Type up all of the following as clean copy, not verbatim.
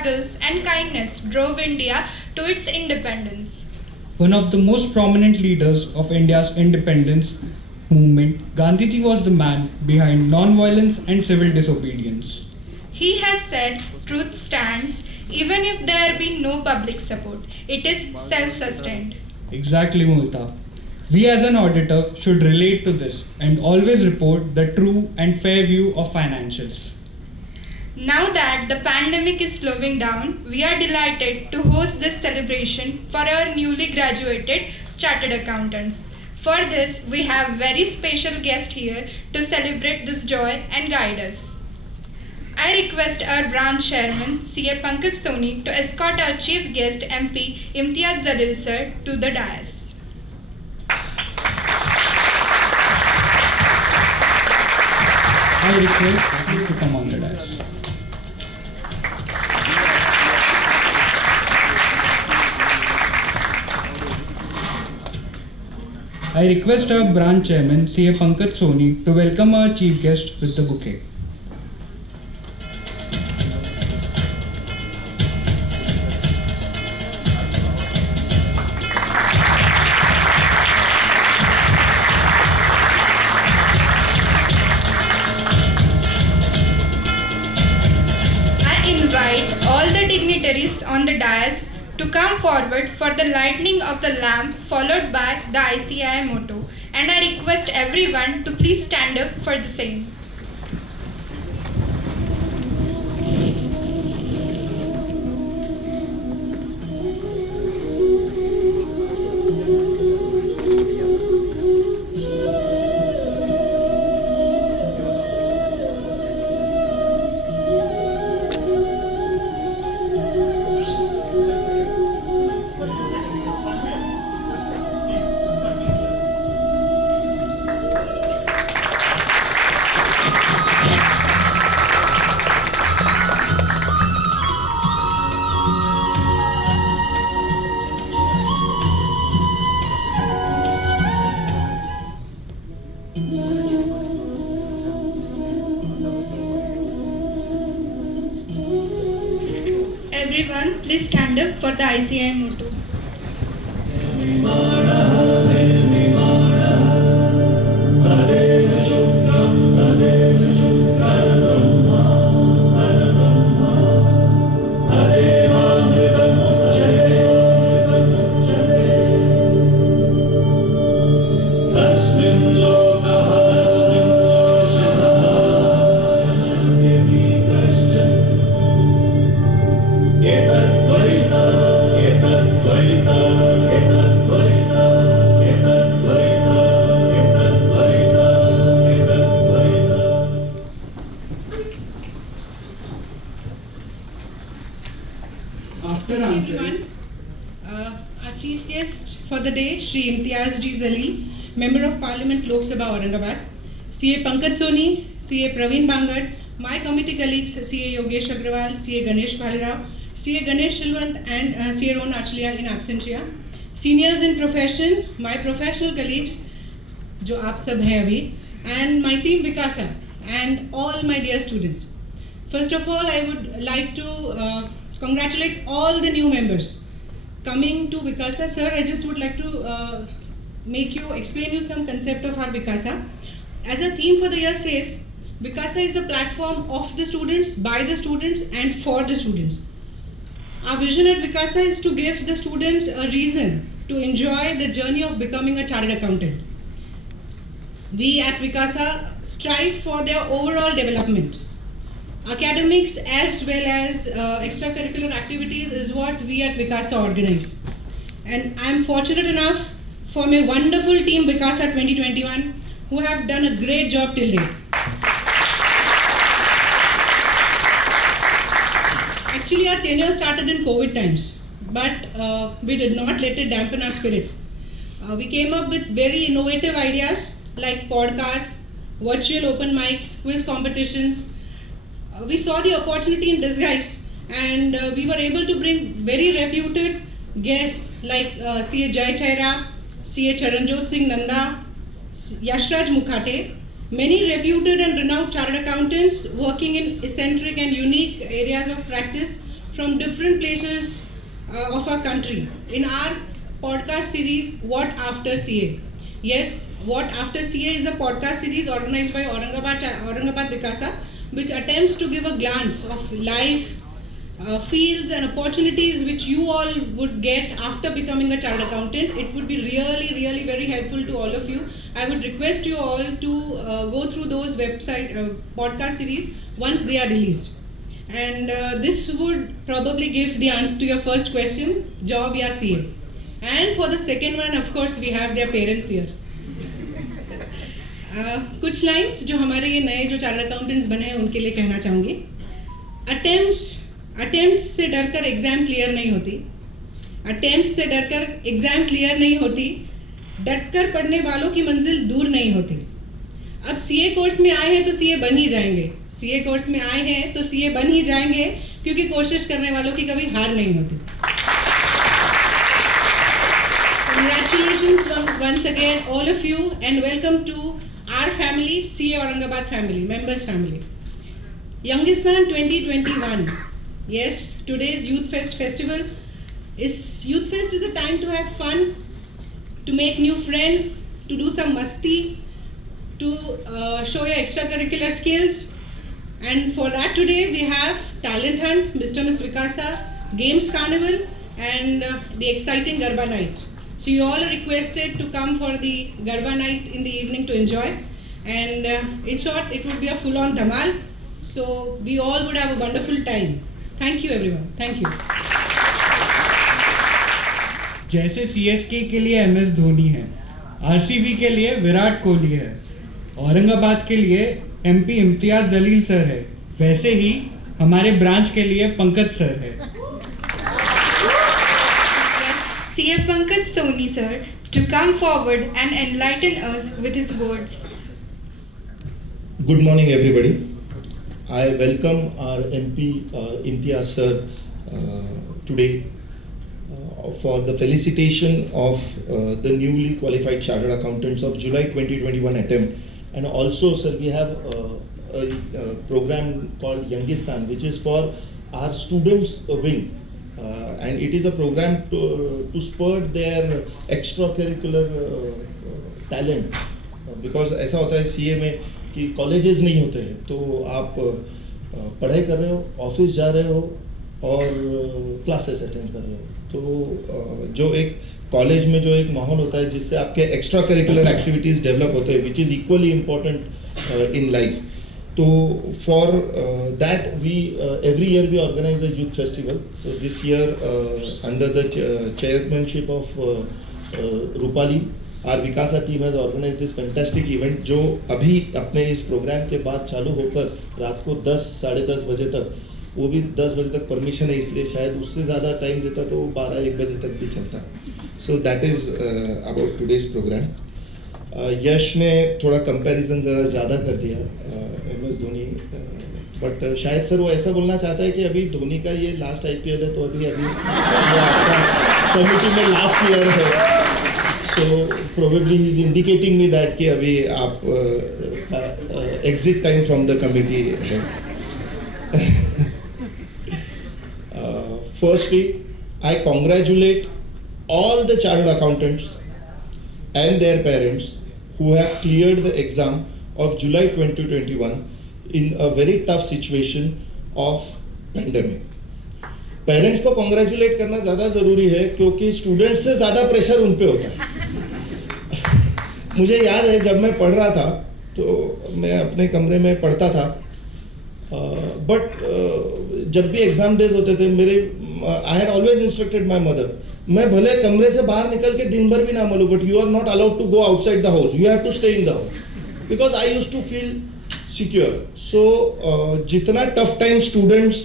struggles, and kindness drove India to its independence. One of the most prominent leaders of India's independence movement, Gandhiji was the man behind non-violence and civil disobedience. He has said truth stands even if there be no public support. It is self-sustained. Exactly, Mohita. We as an auditor should relate to this and always report the true and fair view of financials. Now that the pandemic is slowing down, we are delighted to host this celebration for our newly graduated chartered accountants. For this, we have very special guest here to celebrate this joy and guide us. I request our branch chairman, CA Pankaj Soni, to escort our chief guest, MP Imtiaz Jalil sir, to the dais. I request you to come on the dais. I request our branch chairman, CA Pankaj Soni, to welcome our chief guest with the bouquet. I invite all the dignitaries on the dais to come forward for the lighting of the lamp followed by the ICAI motto, and I request everyone to please stand up for the same. Everyone, please stand up for the ICAI motto. After Everyone, our chief guest for the day, Shri Imtiaz Ji Jalil, Member of Parliament Lok Sabha Aurangabad, CA Pankaj Soni, CA Praveen Bangad, my committee colleagues CA Yogesh Agrawal, CA Ganesh Bhalirao, CA Ganesh Shilwant and CA Ron Archlia in absentia, seniors in profession, my professional colleagues, जो आप सब हैं अभी, and my team Vikasa and all my dear students. First of all, I would like to congratulate all the new members. Coming to Vikasa, sir, I just would like to explain you some concept of our Vikasa. As a theme for the year says, Vikasa is a platform of the students, by the students and for the students. Our vision at Vikasa is to give the students a reason to enjoy the journey of becoming a chartered accountant. We at Vikasa strive for their overall development. Academics as well as extracurricular activities is what we at Vikasa organize. And I'm fortunate enough for my wonderful team Vikasa 2021 who have done a great job till date. Actually, our tenure started in COVID times, but we did not let it dampen our spirits. We came up with very innovative ideas like podcasts, virtual open mics, quiz competitions. We saw the opportunity in disguise, and we were able to bring very reputed guests like CA Jai Chaira, CA Charanjot Singh Nanda, Yashraj Mukhate, many reputed and renowned chartered accountants working in eccentric and unique areas of practice from different places of our country in our podcast series, What After CA. Yes, What After CA is a podcast series organized by Aurangabad Vikasa, which attempts to give a glance of life, fields and opportunities which you all would get after becoming a chartered accountant. It would be really very helpful to all of you. I would request you all to go through those podcast series once they are released. And this would probably give the answer to your first question, job ya CA. And for the second one, of course, we have their parents here. कुछ lines जो हमारे ये नए जो chartered accountants बने हैं उनके लिए कहना चाहूँगी. अटेम्प्ट्स से डरकर एग्ज़ाम क्लियर नहीं होती. अटेम्प्ट्स से डरकर एग्ज़ाम क्लियर नहीं होती. डटकर पढ़ने वालों की मंजिल दूर नहीं होती. अब सीए कोर्स में आए हैं तो सीए बन ही जाएंगे. सीए कोर्स में आए हैं तो सीए बन ही जाएंगे, क्योंकि कोशिश करने वालों की कभी हार नहीं होती. Congratulations once again all of you, and welcome to our family, CA Aurangabad family, members family. Youngistan 2021. Yes, today's Youth Fest festival Youth Fest is a time to have fun, to make new friends, to do some masti, to show your extracurricular skills. And for that today we have Talent Hunt, Mr. Ms. Vikasa, Games Carnival, and the exciting Garba Night. So you all are requested to come for the Garba night in the evening to enjoy. And in short, it would be a full-on dhamal. So we all would have a wonderful time. Thank you everyone. Thank you. जैसे CSK के लिए MS Dhoni है, RCB के लिए विराट कोहली है, औरंगाबाद के लिए MP Imtiaz Jaleel sir है, वैसे ही हमारे ब्रांच के लिए पंकज सर है. CA Pankaj Soni sir to come forward and enlighten us with his words. Good morning everybody. I welcome our MP Imtiaz sir today for the felicitation of the newly qualified chartered accountants of July 2021 attempt. And also sir, we have a program called Youngistan, which is for our students wing. And it is a program to spur their extracurricular talent, because ऐसा होता है CA में कि colleges नहीं होते हैं, तो आप पढ़ाई कर रहे हो, ऑफिस जा रहे हो और क्लासेस अटेंड कर रहे हो, तो जो एक कॉलेज में जो एक माहौल होता है जिससे आपके एक्स्ट्रा करिकुलर एक्टिविटीज़ डेवलप होते हैं, which is equally important in life. So for that we every year we organize a youth festival. So this year under the chairmanship of Rupali, our Vikasa team has organized this fantastic event, जो अभी अपने इस programme के बाद चालू होकर रात को 10 साढ़े 10 बजे तक, वो भी 10 बजे तक परमिशन है, इसलिए शायद उससे ज़्यादा टाइम देता तो वो 12-1 बजे तक भी चलता. So that is about today's program. यश ने थोड़ा कंपैरिजन ज़रा ज़्यादा कर दिया MS धोनी, बट शायद सर वो ऐसा बोलना चाहता है कि अभी धोनी का ये लास्ट IPL है, तो अभी ये आपका कमिटी में लास्ट ईयर है, so probably he is indicating me that कि अभी आप exit time from the committee है. Firstly, I congratulate all the chartered accountants and their parents who have cleared the exam of July 2021 in a very tough situation of pandemic. Parents को congratulate करना ज़्यादा ज़रूरी है, क्योंकि students से ज़्यादा pressure उन पे होता है. मुझे याद है जब मैं पढ़ रहा था तो मैं अपने कमरे में पढ़ता था, बट जब भी एग्ज़ाम डेज होते थे मेरे I had always instructed my mother, मैं भले कमरे से बाहर निकल के दिन भर भी ना मिलूँ, but you are not allowed to go outside the house, you have to stay in the house, because I used to feel secure. So जितना टफ टाइम स्टूडेंट्स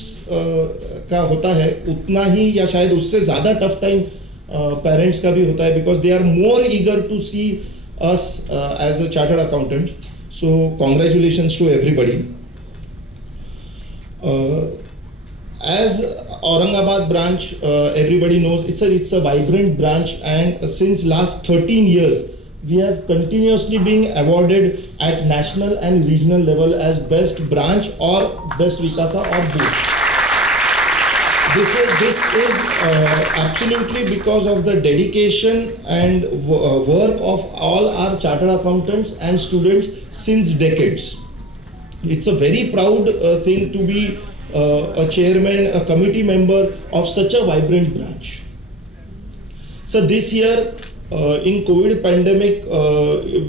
का होता है उतना ही या शायद उससे ज़्यादा टफ टाइम पेरेंट्स का भी होता है, because they are more eager to see us as a chartered accountant. So congratulations to everybody. As Aurangabad branch, everybody knows it's a vibrant branch, and since last 13 years we have continuously been awarded at national and regional level as best branch or best Vikasa or both. This is absolutely because of the dedication and work of all our chartered accountants and students since decades. It's a very proud thing to be a chairman, a committee member of such a vibrant branch. So this year, in COVID pandemic,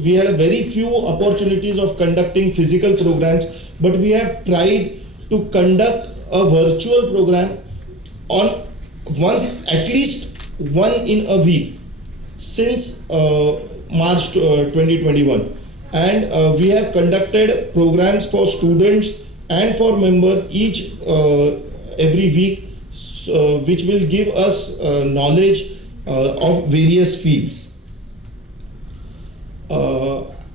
we had a very few opportunities of conducting physical programs, but we have tried to conduct a virtual program on at least one in a week since March 2021. And we have conducted programs for students and for members each every week, which will give us knowledge of various fields.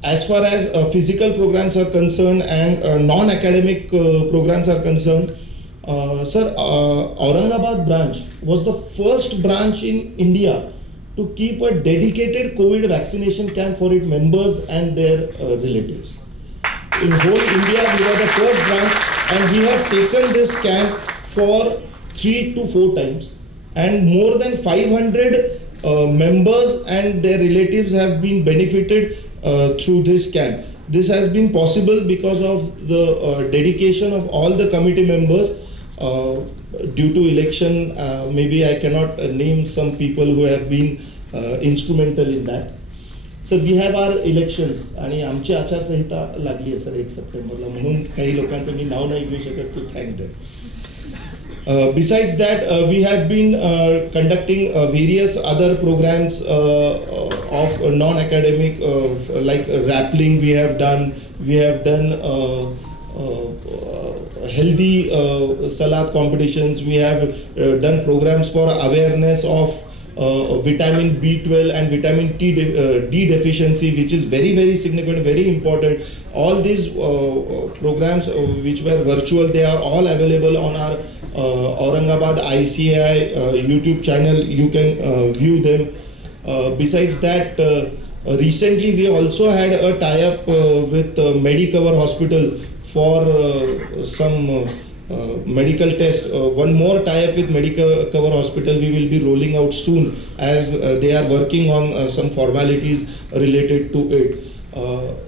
As far as physical programs are concerned and non-academic programs are concerned, sir, Aurangabad branch was the first branch in India to keep a dedicated COVID vaccination camp for its members and their relatives. In whole India, we were the first branch, and we have taken this camp for 3 to 4 times, and more than 500 members and their relatives have been benefited through this camp. This has been possible because of the dedication of all the committee members. Due to election, maybe I cannot name some people who have been instrumental in that. Sir, we have our elections आणि आमची आचारसंहिता लागली आहे sir 1 सप्टेंबरला, म्हणून काही लोकांचं मी नाव नाही घेऊ शकत, to thank them. Besides that, we have been conducting various other programs of non-academic, like rappelling we have done healthy salat competitions, we have done programs for awareness of vitamin B12 and vitamin D deficiency, which is very, very significant, very important. All these programs which were virtual, they are all available on our Aurangabad ICAI YouTube channel. You can view them. Besides that, recently we also had a tie-up with Medicover Hospital for some medical test. One more tie-up with Medicover Hospital we will be rolling out soon, as they are working on some formalities related to it.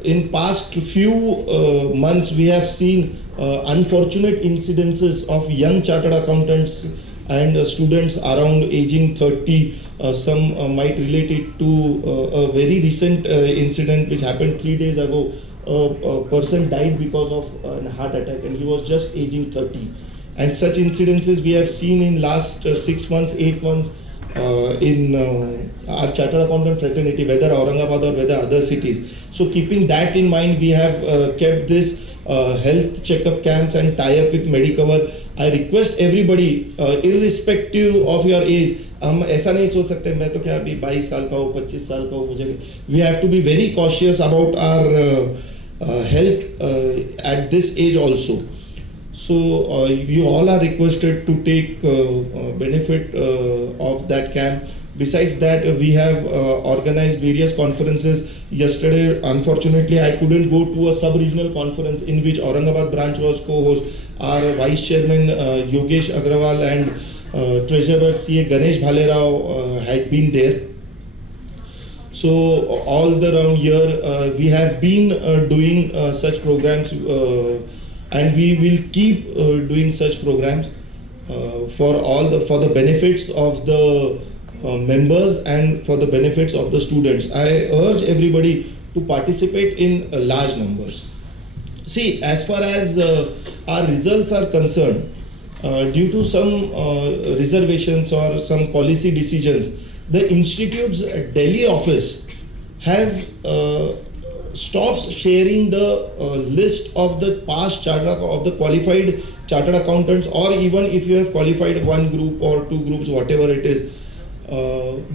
In past few months, we have seen unfortunate incidences of young chartered accountants and students around aging 30. Some might relate it to a very recent incident which happened 3 days ago. A person died because of a heart attack, and he was just aging 30. And such incidences we have seen in last 6 months, 8 months in our chartered accountant fraternity, whether Aurangabad or whether other cities. So keeping that in mind, we have kept this health checkup camps and tie up with Medicover. I request everybody, irrespective of your age, हम ऐसा नहीं सोच सकते मैं तो क्या अभी 22 साल का हूँ, 25 साल का हूँ, मुझे we have to be very cautious about our health at this age also. So you all are requested to take benefit of that camp. Besides that, we have organized various conferences. Yesterday, unfortunately, I couldn't go to a sub-regional conference in which Aurangabad branch was co-host. Our Vice Chairman Yogesh Agrawal and Treasurer CA Ganesh Bhalerao had been there. So all the round year, we have been doing such programs, and we will keep doing such programs for the benefits of the members and for the benefits of the students. I urge everybody to participate in large numbers. See, as far as our results are concerned, due to some reservations or some policy decisions, the institute's Delhi office has stopped sharing the list of the past of the qualified chartered accountants, or even if you have qualified one group or two groups, whatever it is,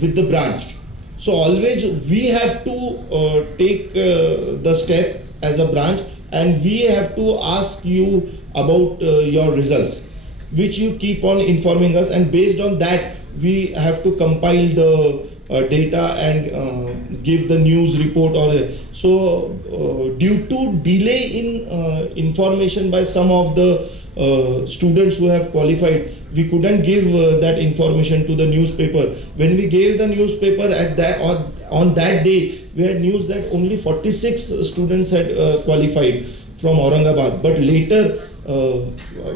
with the branch. So always we have to take the step as a branch, and we have to ask you about your results, which you keep on informing us, and based on that we have to compile the data and give the news report. Or so due to delay in information by some of the students who have qualified, we couldn't give that information to the newspaper. When we gave the newspaper at that on that day, we had news that only 46 students had qualified from Aurangabad. But later,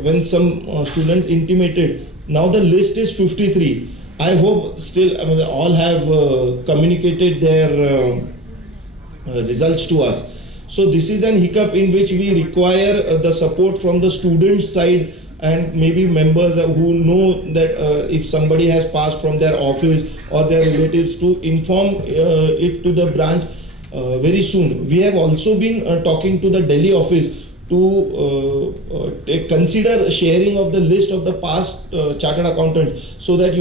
when some students intimated, now the list is 53. I hope still all have communicated their results to us. So this is an hiccup in which we require the support from the student side, and maybe members who know that if somebody has passed from their office or their relatives, to inform it to the branch very soon. We have also been talking to the Delhi office to consider sharing of the list of the past chartered accountants, so that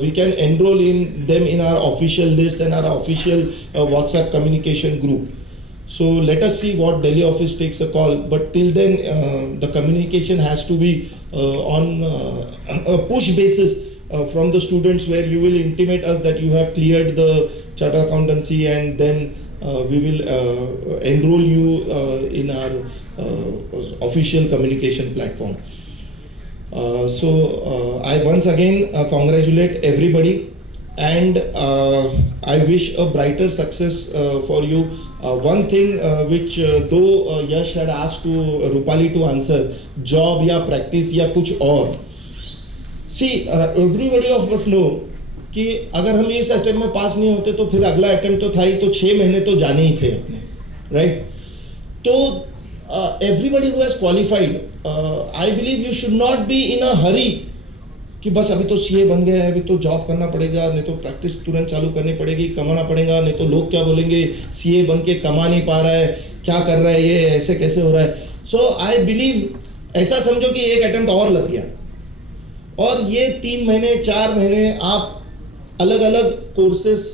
we can enroll in them in our official list and our official WhatsApp communication group. So let us see what Delhi office takes a call, but till then the communication has to be on a push basis from the students, where you will intimate us that you have cleared the chartered accountancy, and then we will enroll you in our official communication platform. So I once again congratulate everybody, and I wish a brighter success for you. One thing which though Yash had asked to Rupali to answer, job या practice या कुछ और. See, everybody of us know कि अगर हम इस attempt में पास नहीं होते तो फिर अगला अटेम्प्ट तो था ही, तो 6 महीने तो जाने ही थे अपने, राइट? तो everybody who has qualified, I believe you should not be in a hurry कि बस अभी तो सीए बन गया है, अभी तो जॉब करना पड़ेगा, नहीं तो प्रैक्टिस तुरंत चालू करनी पड़ेगी, कमाना पड़ेगा, नहीं तो लोग क्या बोलेंगे, सीए बन के कमा नहीं पा रहा है, क्या कर रहा है ये, ऐसे कैसे हो रहा है. सो आई बिलीव ऐसा समझो कि एक अटेम्प्ट और लग गया, और ये 3 महीने 4 महीने आप अलग अलग कोर्सेस,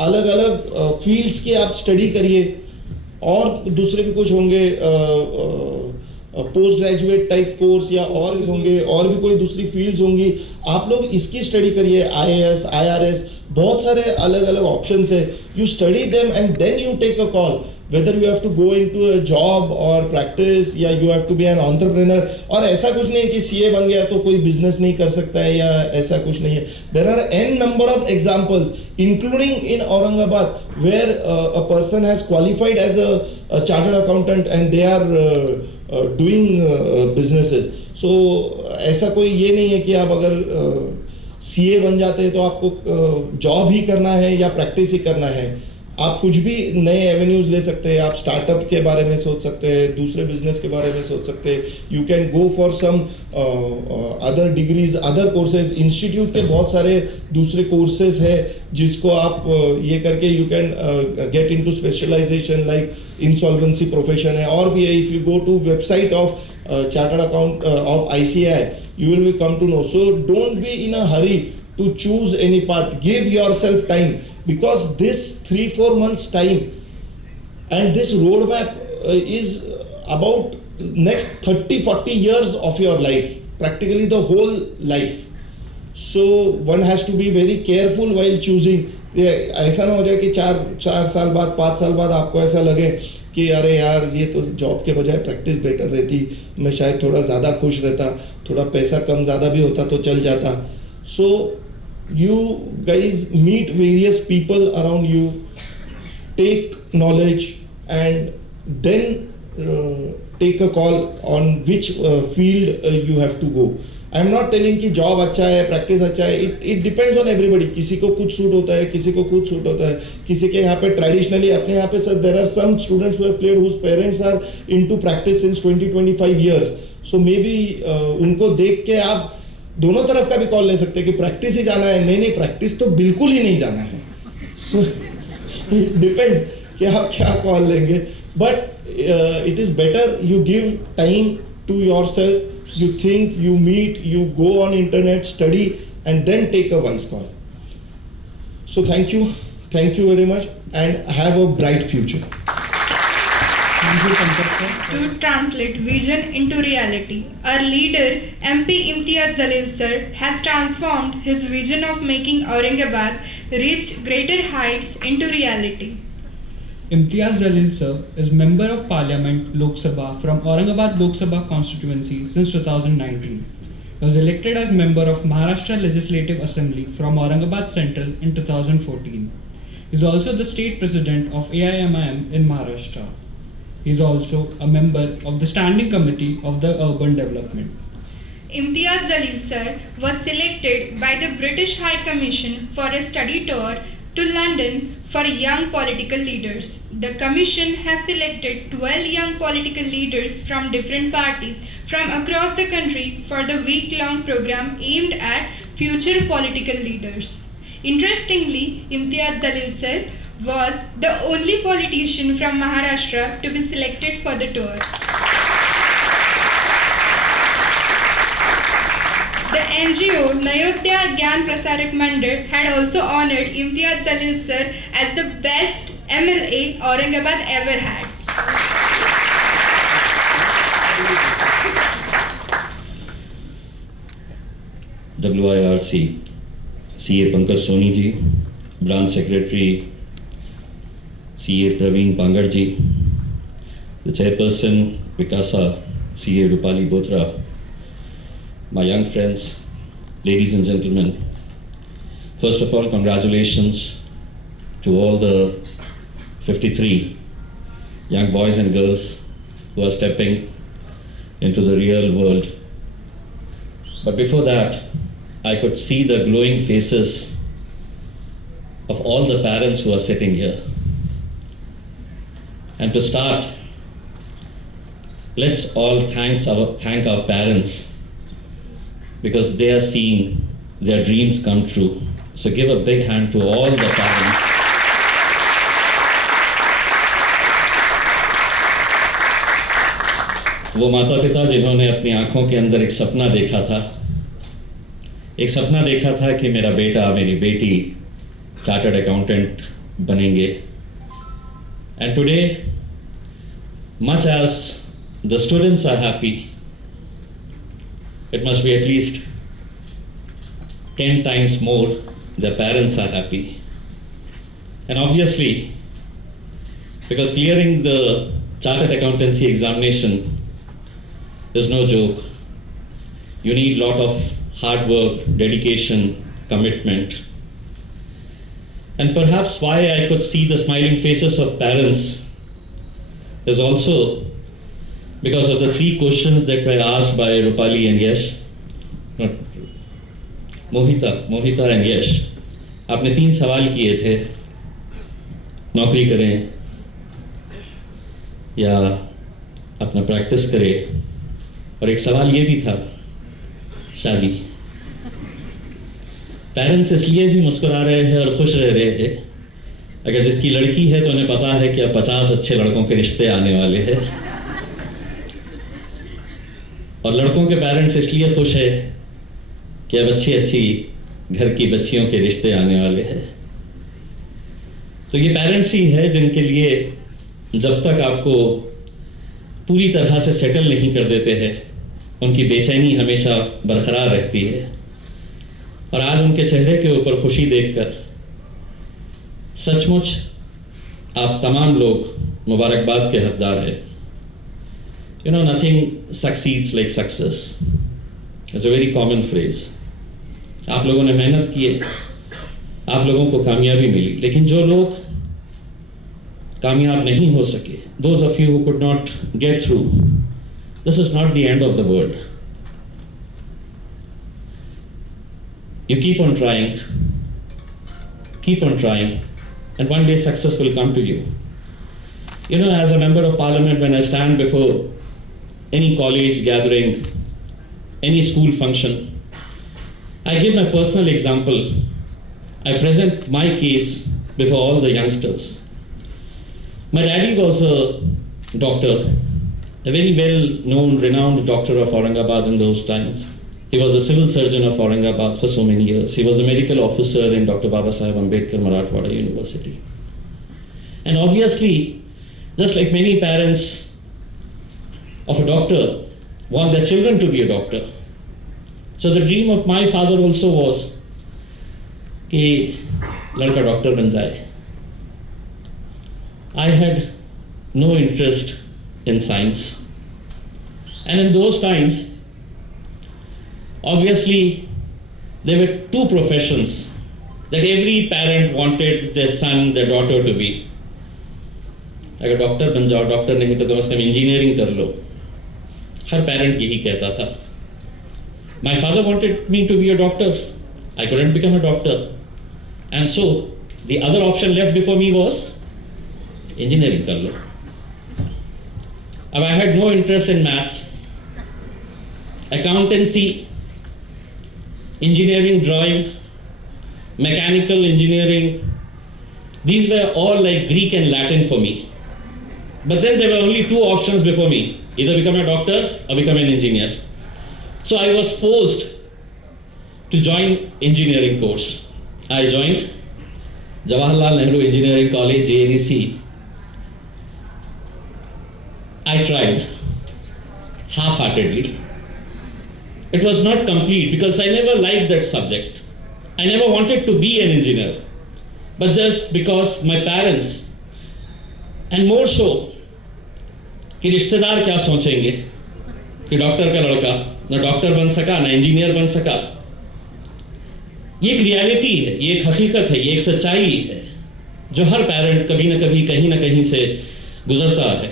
अलग अलग फील्ड्स के आप स्टडी करिए, और दूसरे भी कुछ होंगे पोस्ट ग्रेजुएट टाइप कोर्स या और भी होंगे, और भी कोई दूसरी फील्ड्स होंगी, आप लोग इसकी स्टडी करिए. आईएएस, आईआरएस, बहुत सारे अलग अलग ऑप्शंस है. You study them and then you take a call whether you have to go into a job or practice, या you have to be an entrepreneur. और ऐसा कुछ नहीं है कि सीए बन गया तो कोई बिजनेस नहीं कर सकता है, या ऐसा कुछ नहीं है. There are n number of examples, including in Aurangabad, where a person has qualified as a chartered accountant and they are doing businesses. So ऐसा कोई ये नहीं है कि आप अगर सीए बन जाते हैं तो आपको जॉब ही करना है या प्रैक्टिस ही करना है. आप कुछ भी नए एवेन्यूज ले सकते हैं. आप स्टार्टअप के बारे में सोच सकते हैं, दूसरे बिजनेस के बारे में सोच सकते हैं. You can go for some other degrees, other courses. Institute के बहुत सारे दूसरे कोर्सेज है जिसको आप ये करके you can get into specialisation, like insolvency profession है, और भी है. If you go to website of chartered account of ICAI, you will be come to know. So don't be in a hurry to choose any path. Give yourself time, because this 3-4 months time and this roadmap is about next 30-40 years of your life, practically the whole life. So one has to be very careful while choosing. ऐसा ना हो जाए कि 4 साल बाद 5 साल बाद आपको ऐसा लगे कि अरे यार ये तो जॉब के बजाय प्रैक्टिस बेटर रहती, मैं शायद थोड़ा ज़्यादा खुश रहता, थोड़ा पैसा कम ज़्यादा भी होता तो चल जाता. सो you guys meet various people around you, take knowledge, and then take a call on which field you have to go. I am not telling कि जॉब अच्छा है, प्रैक्टिस अच्छा है. it depends on everybody. किसी को कुछ suit होता है, किसी को कुछ सूट होता है. किसी के यहाँ पे ट्रेडिशनली, अपने यहाँ पे sir there are some students who have played whose parents are into practice since 20-25 years. So maybe उनको देख के आप दोनों तरफ का भी कॉल ले सकते हैं कि प्रैक्टिस ही जाना है, नहीं प्रैक्टिस तो बिल्कुल ही नहीं जाना है. सो डिपेंड कि आप क्या कॉल लेंगे. But it is better you give time to your self, you think, you meet, you go on internet, study, and then take a wise call. So thank you very much, and have a bright future. Thank you, Pankaj sir. To translate vision into reality, our leader MP Imtiaz Jalil sir has transformed his vision of making Aurangabad reach greater heights into reality. Imtiaz Jalil sir is Member of Parliament Lok Sabha from Aurangabad Lok Sabha constituency since 2019. was elected as member of Maharashtra Legislative Assembly from Aurangabad Central in 2014. He is also the state president of AIMIM in Maharashtra. He is also a member of the standing committee of the urban development. Imtiaz Jaleel sir was selected by the British High Commission for a study tour to London for young political leaders. The commission has selected 12 young political leaders from different parties from across the country for the week-long program aimed at future political leaders. Interestingly, Imtiaz Jaleel sir was the only politician from Maharashtra to be selected for the tour. The NGO Nayodhya Gyan Prasarak Mandal had also honored Imtiaz Jaleel sir as the best MLA Aurangabad ever had. WIRC, CA Pankaj Soni ji, Branch Secretary CA Praveen Bangar ji, the Chairperson Vikasa CA Rupali Botra, my young friends, ladies and gentlemen, first of all, congratulations to all the 53 young boys and girls who are stepping into the real world. But before that, I could see the glowing faces of all the parents who are sitting here. And to start, let's all thank our parents, because they are seeing their dreams come true. So give a big hand to all the parents. वो माता पिता जिन्होंने अपनी आंखों के अंदर एक सपना देखा था कि मेरा बेटा मेरी बेटी चार्टर्ड अकाउंटेंट बनेंगे. And today, much as the students are happy, it must be at least 10 times more their parents are happy. And obviously, because clearing the chartered accountancy examination is no joke. You need a lot of hard work, dedication, commitment. And perhaps why I could see the smiling faces of parents is also because of the 3 questions that were asked by Rupali and Yash. Not Mohita and Yash. आपने 3 सवाल किए थे, नौकरी करें या अपना practice करें, और एक सवाल ये भी था, शादी. पेरेंट्स इसलिए भी मुस्कुरा रहे हैं और खुश रह रहे हैं, अगर जिसकी लड़की है तो उन्हें पता है कि अब 50 अच्छे लड़कों के रिश्ते आने वाले हैं, और लड़कों के पेरेंट्स इसलिए खुश है कि अब अच्छी घर की बच्चियों के रिश्ते आने वाले हैं. तो ये पेरेंट्स ही है जिनके लिए जब तक आपको पूरी तरह से सेटल नहीं कर देते हैं, उनकी बेचैनी हमेशा बरकरार रहती है. और आज उनके चेहरे के ऊपर खुशी देखकर सचमुच आप तमाम लोग मुबारकबाद के हकदार हैं. You know, nothing succeeds like success. It's a very common phrase. आप लोगों ने मेहनत की है, आप लोगों को कामयाबी मिली, लेकिन जो लोग कामयाब नहीं हो सके, those of you who could not get through, this is not the end of the world. You keep on trying, and one day success will come to you. You know, as a member of parliament, when I stand before any college gathering, any school function, I give my personal example. I present my case before all the youngsters. My daddy was a doctor, a very well-known, renowned doctor of Aurangabad in those times. He was the civil surgeon of Aurangabad for so many years. He was a medical officer in Dr. Babasaheb Ambedkar Marathwada University. And obviously, just like many parents of a doctor want their children to be a doctor, so the dream of my father also was कि लड़का doctor बन जाए. I had no interest in science. And in those times, obviously there were two professions that every parent wanted their son, their daughter to be. अगर doctor बन जाओ, doctor नहीं तो कम से कम इंजीनियरिंग कर लो, हर पेरेंट यही कहता था. My father wanted me to be a doctor. I couldn't become a doctor. And so the other option left before me was engineering कर लो. अब I had no interest in maths, accountancy, engineering drawing, mechanical engineering. These were all like Greek and Latin for me. But then there were only two options before me, either become a doctor or become an engineer. So I was forced to join engineering course. I joined Jawaharlal Nehru Engineering College, JNEC. I tried half-heartedly. It was not complete because I never liked that subject. I never wanted to be an engineer. But just because my parents, and more so, कि रिश्तेदार क्या सोचेंगे कि doctor का लड़का ना doctor बन सका ना इंजीनियर बन सका. ये एक रियलिटी है, ये एक हकीकत है, ये एक सच्चाई है जो हर पेरेंट कभी ना कभी कहीं ना कहीं से गुजरता है.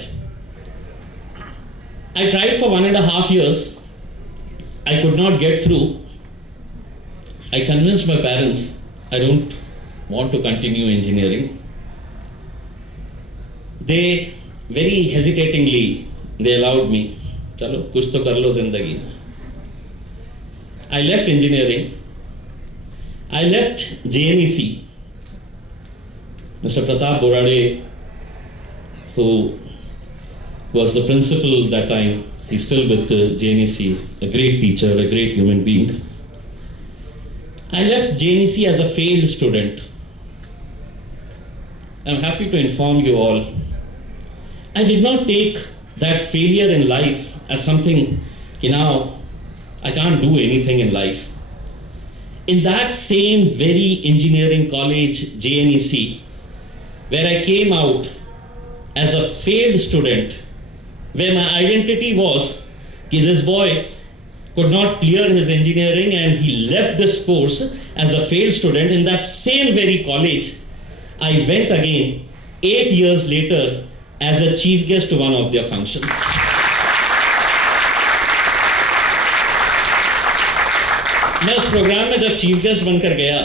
I tried for 1.5 years. I could not get through. I convinced my parents I don't want to continue engineering. They very hesitatingly they allowed me. चलो कुछ तो कर लो जिंदगी में. I left engineering. I left JNEC. Mr. Pratap Borade, who was the principal that time, he's still with JNEC, a great teacher, a great human being. I left JNEC as a failed student. I'm happy to inform you all, I did not take that failure in life as something, now I can't do anything in life. In that same very engineering college, JNEC, where I came out as a failed student, where my identity was that this boy could not clear his engineering and he left this course as a failed student, in that same very college, I went again 8 years later as a chief guest to one of their functions. मैं उस programme में जब chief guest बनकर गया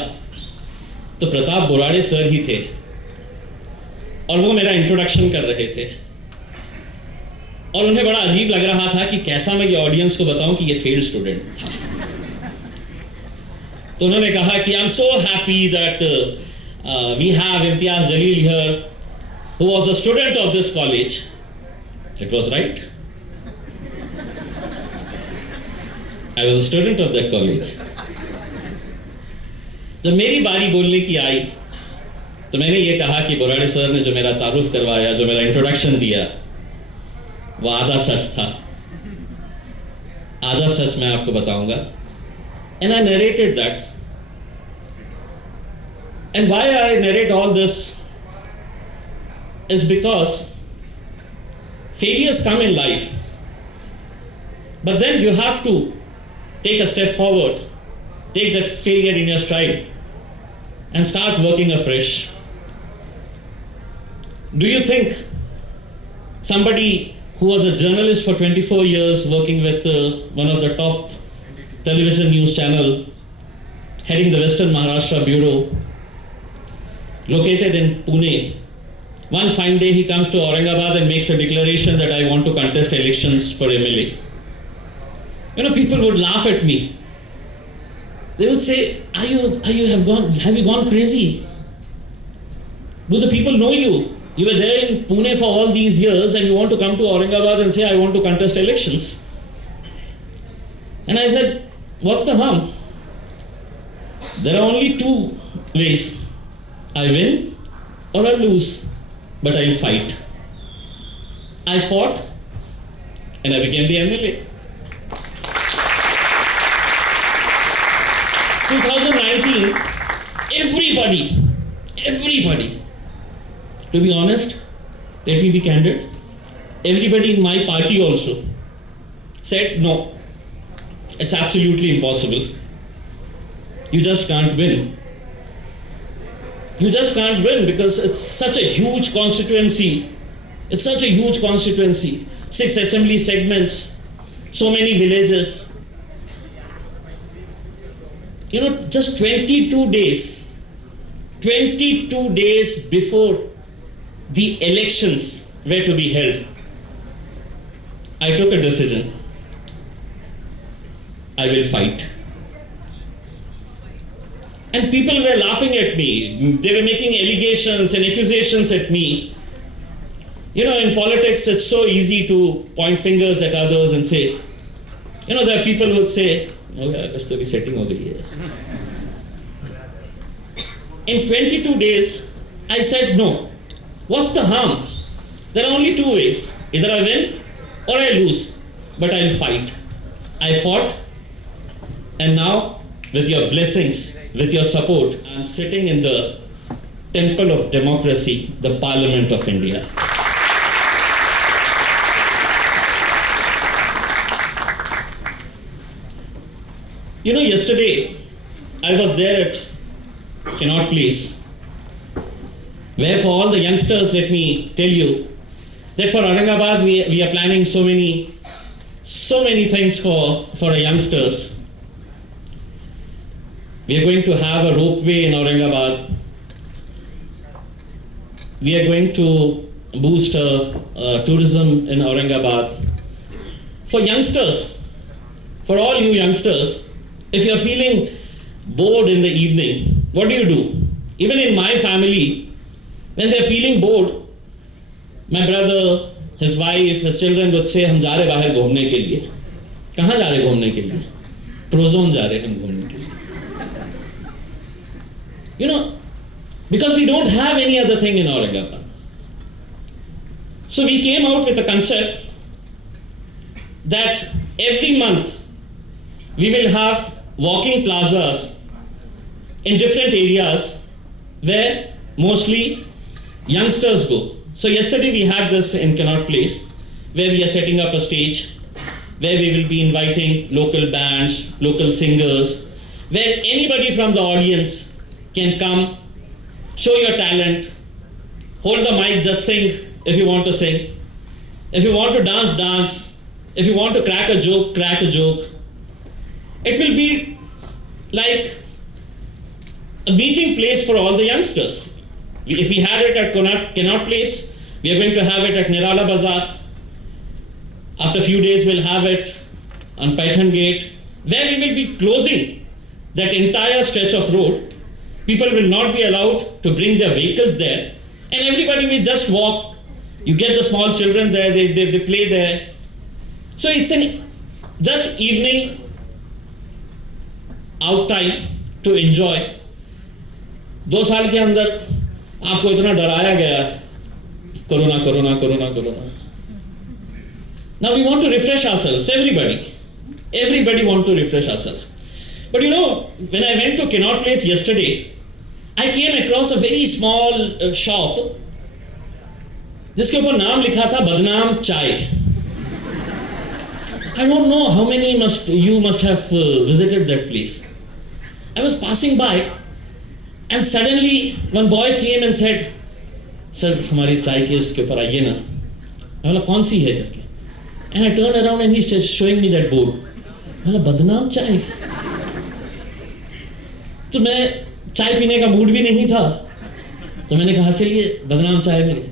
तो Pratap बोराड़े sir ही थे और वो मेरा इंट्रोडक्शन कर रहे थे और उन्हें बड़ा अजीब लग रहा था कि कैसा मैं ये ऑडियंस को बताऊं कि ये फेल्ड स्टूडेंट था. तो उन्होंने कहा कि I am so happy that we have Imtiaz Jaleel here who was a student of this college. It was right. I was a student of that college. जब मेरी बारी बोलने की आई तो मैंने ये कहा कि बोराड़े सर ने जो मेरा तारुफ करवाया, जो मेरा इंट्रोडक्शन दिया, वो आधा सच था. आधा सच मैं आपको बताऊंगा. And I narrated that. And why I narrate all this is because failures come in life, but then you have to take a step forward, take that failure in your stride and start working afresh. Do you think somebody who was a journalist for 24 years working with one of the top television news channel heading the Western Maharashtra Bureau located in Pune, one fine day he comes to Aurangabad and makes a declaration that I want to contest elections for MLA. People would laugh at me. They would say, have you gone crazy? Do the people know you? You were there in Pune for all these years and you want to come to Aurangabad and say, I want to contest elections. And I said, what's the harm? There are only two ways. I win or I lose. But I'll fight. I fought and I became the MLA. 2019, everybody, to be honest, let me be candid, everybody in my party also said, no, It's absolutely impossible. You just can't win. You just can't win because it's such a huge constituency. It's such a huge constituency. 6 assembly segments, so many villages. You know, just 22 days before the elections were to be held, I took a decision. I will fight. And people were laughing at me. They were making allegations and accusations at me. You know, in politics, it's so easy to point fingers at others and say, you know, there are people who would say, oh yeah, kuch to bhi setting ho gayi hai. In 22 days, I said no. What's the harm? There are only 2 ways. Either I win or I lose. But I'll fight. I fought. And now, with your blessings, with your support, I'm sitting in the temple of democracy, the Parliament of India. You know, yesterday, I was there at Connaught Place, where for all the youngsters, let me tell you, that for Aurangabad, we are planning so many things for our youngsters. We are going to have a ropeway in Aurangabad. We are going to boost tourism in Aurangabad. For youngsters, for all you youngsters, if you are feeling bored in the evening, what do? Even in my family, when they are feeling bored, my brother, his wife, his children would say, हम जा रहे बाहर घूमने के लिए. कहाँ जा रहे घूमने के लिए? प्रोजोन जा रहे हम घूमने के लिए. You know, because we don't have any other thing in Aurangabad. So we came out with a concept that every month we will have walking plazas in different areas where mostly youngsters go. So yesterday we had this in Connaught Place, where we are setting up a stage, where we will be inviting local bands, local singers, where anybody from the audience can come, show your talent, hold the mic, just sing if you want to sing. If you want to dance, dance. If you want to crack a joke, crack a joke. It will be like a meeting place for all the youngsters. If we had it at Connaught Place, we are going to have it at Nirala Bazaar. After a few days, we'll have it on Python Gate, where we will be closing that entire stretch of road. People will not be allowed to bring their vehicles there, and everybody will just walk. You get the small children there, they play there. So it's just evening out time to enjoy. 2 साल के अंदर आपको इतना डराया गया, corona. Now we want to refresh ourselves, everybody want to refresh ourselves. But you know, when I went to Connaught Place yesterday, I came across a very small shop जिसके ऊपर नाम लिखा था बदनाम चाय. I don't know how many you must have visited that place. I was passing by and suddenly one boy came and said, "Sir, हमारी चाय के उसके ऊपर आइए ना." मैं बोला कौन सी है करके. And I turned around and he's showing me that board. मैं बोला बदनाम चाय. तो मैं चाय पीने का मूड भी नहीं था, तो मैंने कहा चलिए बदनाम चाय में.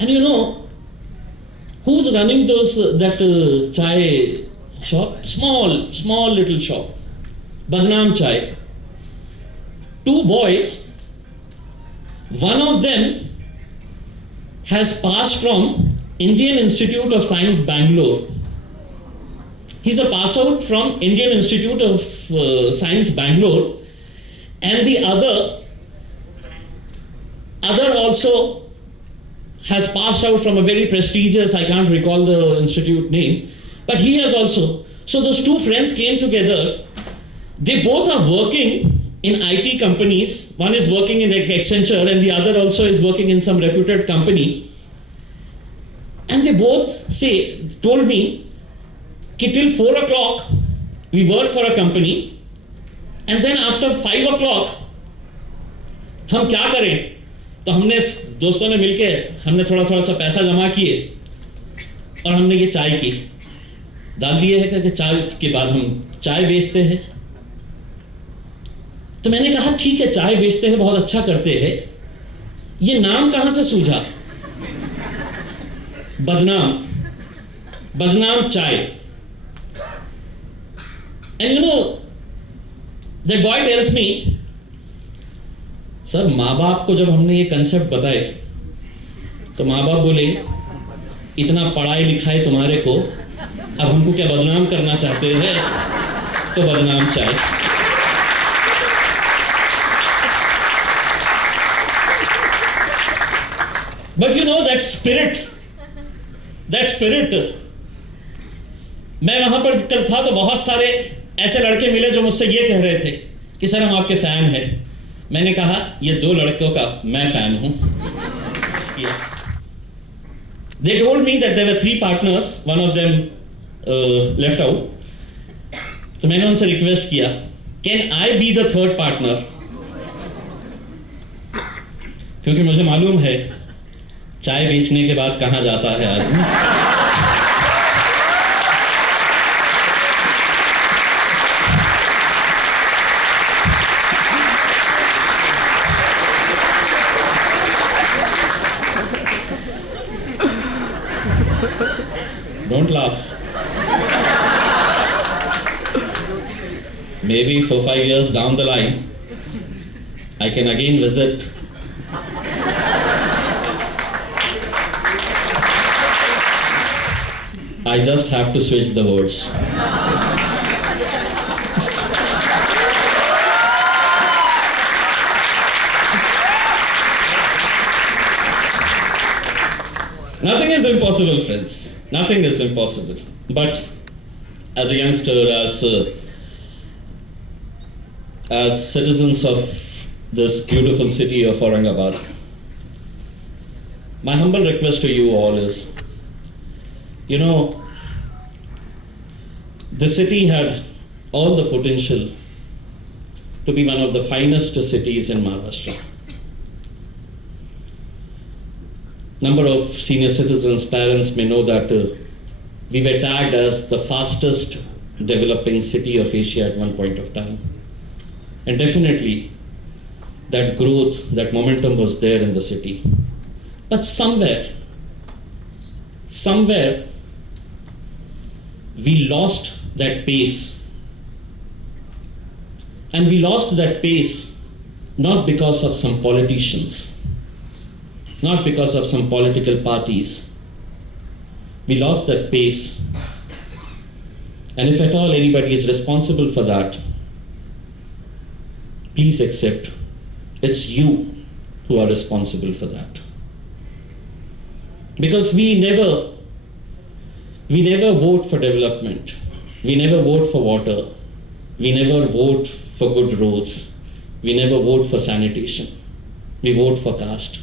And you know who's running that chai shop? Small little shop, Badnaam Chai. 2 boys, one of them has passed from Indian Institute of Science, Bangalore. He's a pass out from Indian Institute of Science, Bangalore, and the other also has passed out from a very prestigious, I can't recall the institute name, but he has also. So those 2 friends came together. They both are working in IT companies. One is working in Accenture and the other also is working in some reputed company. And they both told me that till 4 o'clock we work for a company, and then after 5 o'clock हम क्या करें? तो हमने दोस्तों ने मिलके हमने थोड़ा सा पैसा जमा किए और हमने ये चाय की डाल दिए है कि चाय के बाद हम चाय बेचते हैं। तो मैंने कहा ठीक है, चाय बेचते हैं, बहुत अच्छा करते हैं, ये नाम कहां से सूझा? बदनाम चाय। And you know that boy tells me, sir माँ बाप को जब हमने ये कंसेप्ट बताए तो माँ बाप बोले इतना पढ़ाई लिखाई तुम्हारे को, अब हमको क्या बदनाम करना चाहते हैं? तो बदनाम चाय। But you know that spirit, मैं वहां पर कल था तो बहुत सारे ऐसे लड़के मिले जो मुझसे ये कह रहे थे कि सर हम आपके फैन हैं। मैंने कहा ये 2 लड़कों का मैं फैन हूं। They told me that there were 3 partners, one of them left out. तो मैंने उनसे रिक्वेस्ट किया, can I be the 3rd partner? क्योंकि मुझे मालूम है चाय बेचने के बाद कहाँ जाता है आदमी। Don't laugh. Maybe 4-5 years down the line, I can again visit. I just have to switch the words. Nothing is impossible, friends. Nothing is impossible. But as a youngster, as citizens of this beautiful city of Aurangabad, my humble request to you all is, you know, the city had all the potential to be one of the finest cities in Maharashtra. Number of senior citizens, parents may know that we were tagged as the fastest developing city of Asia at one point of time. And definitely that growth, that momentum was there in the city. But somewhere, we lost that pace. And we lost that pace not because of some politicians, not because of some political parties. We lost that pace. And if at all anybody is responsible for that, please accept it's you who are responsible for that. Because we never vote for development. We never vote for water. We never vote for good roads. We never vote for sanitation. We vote for caste.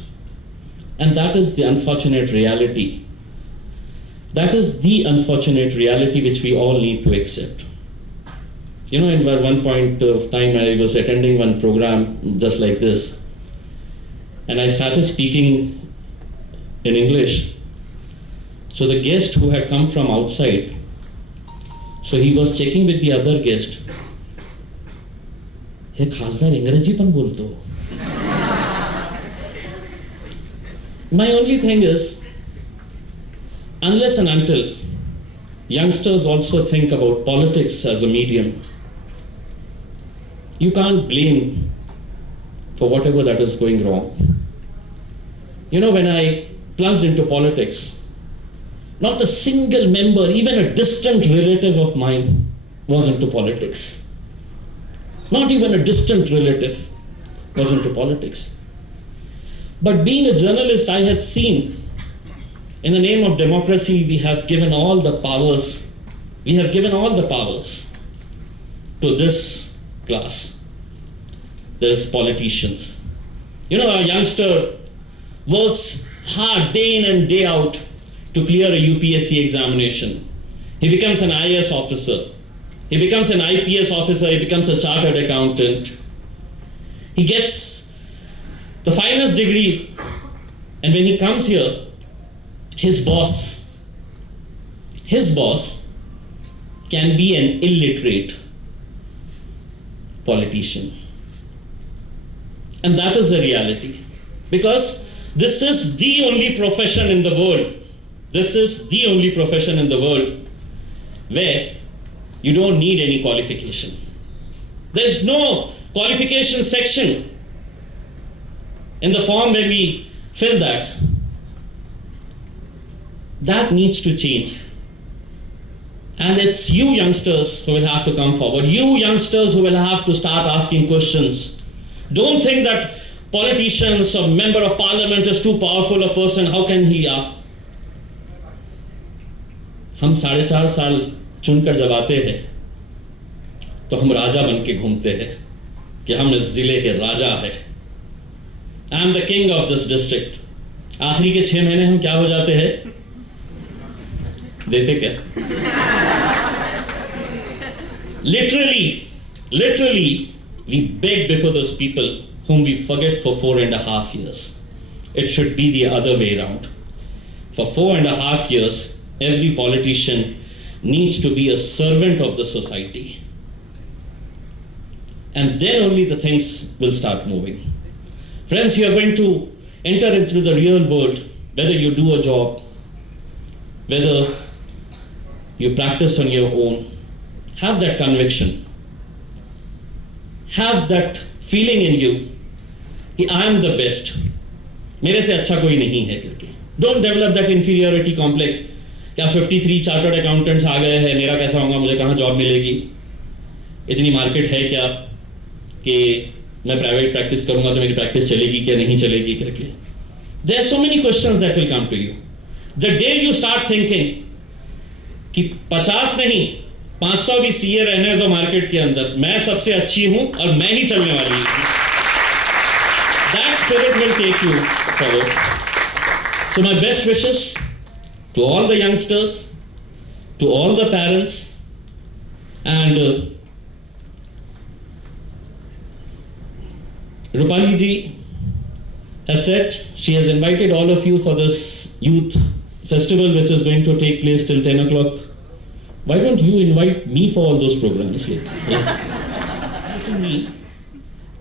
And that is the unfortunate reality. That is the unfortunate reality which we all need to accept. You know, in one point of time, I was attending one program just like this, and I started speaking in English. So the guest who had come from outside, so he was checking with the other guest. हे खासदार इंग्रजी पण बोलतो. My only thing is, unless and until youngsters also think about politics as a medium, you can't blame for whatever that is going wrong. You know, when I plunged into politics, not a single member, even a distant relative of mine, was into politics. Not even a distant relative was into politics. But being a journalist, I had seen, in the name of democracy, we have given all the powers. We have given all the powers to this class. There's politicians. You know, a youngster works hard day in and day out to clear a UPSC examination. He becomes an IAS officer. He becomes an IPS officer, he becomes a chartered accountant. He gets the finest degrees. And when he comes here, his boss can be an illiterate politician. And that is the reality. Because this is the only profession in the world. This is the only profession in the world where you don't need any qualification. There's no qualification section in the form when we fill that. That needs to change. And it's you youngsters who will have to come forward. You youngsters who will have to start asking questions. Don't think that politicians or member of parliament is too powerful a person. How can he ask? हम 4.5 साल चुनकर जब आते हैं तो हम राजा बन के घूमते हैं कि हम इस जिले के राजा हैं. I am the king of this district. आखिरी के 6 महीने हम क्या हो जाते हैं? देते क्या? Literally, we beg before those people whom we forget for 4.5 years. It should be the other way around. For 4.5 years, every politician needs to be a servant of the society. And then only the things will start moving. Friends, you are going to enter into the real world, whether you do a job, whether you practice on your own. Have that conviction. Have that feeling in you कि I am the best. मेरे से अच्छा कोई नहीं है करके. Don't develop that inferiority complex. क्या 53 chartered accountants आ गए हैं, मेरा कैसा होगा, मुझे कहाँ जॉब मिलेगी, इतनी मार्केट है क्या कि मैं प्राइवेट प्रैक्टिस करूँगा तो मेरी प्रैक्टिस चलेगी क्या नहीं चलेगी करके. There are so many questions that will come to you. The day you start thinking कि 50 नहीं 500 भी सीए रहने दो मार्केट के अंदर, मैं सबसे अच्छी हूँ और मैं ही चलने वाली हूँ. That spirit will take you forward. So my best wishes to all the youngsters, to all the parents, and Rupali ji has said she has invited all of you for this youth festival which is going to take place till 10 o'clock. Why don't you invite me for all those programs? Listen me.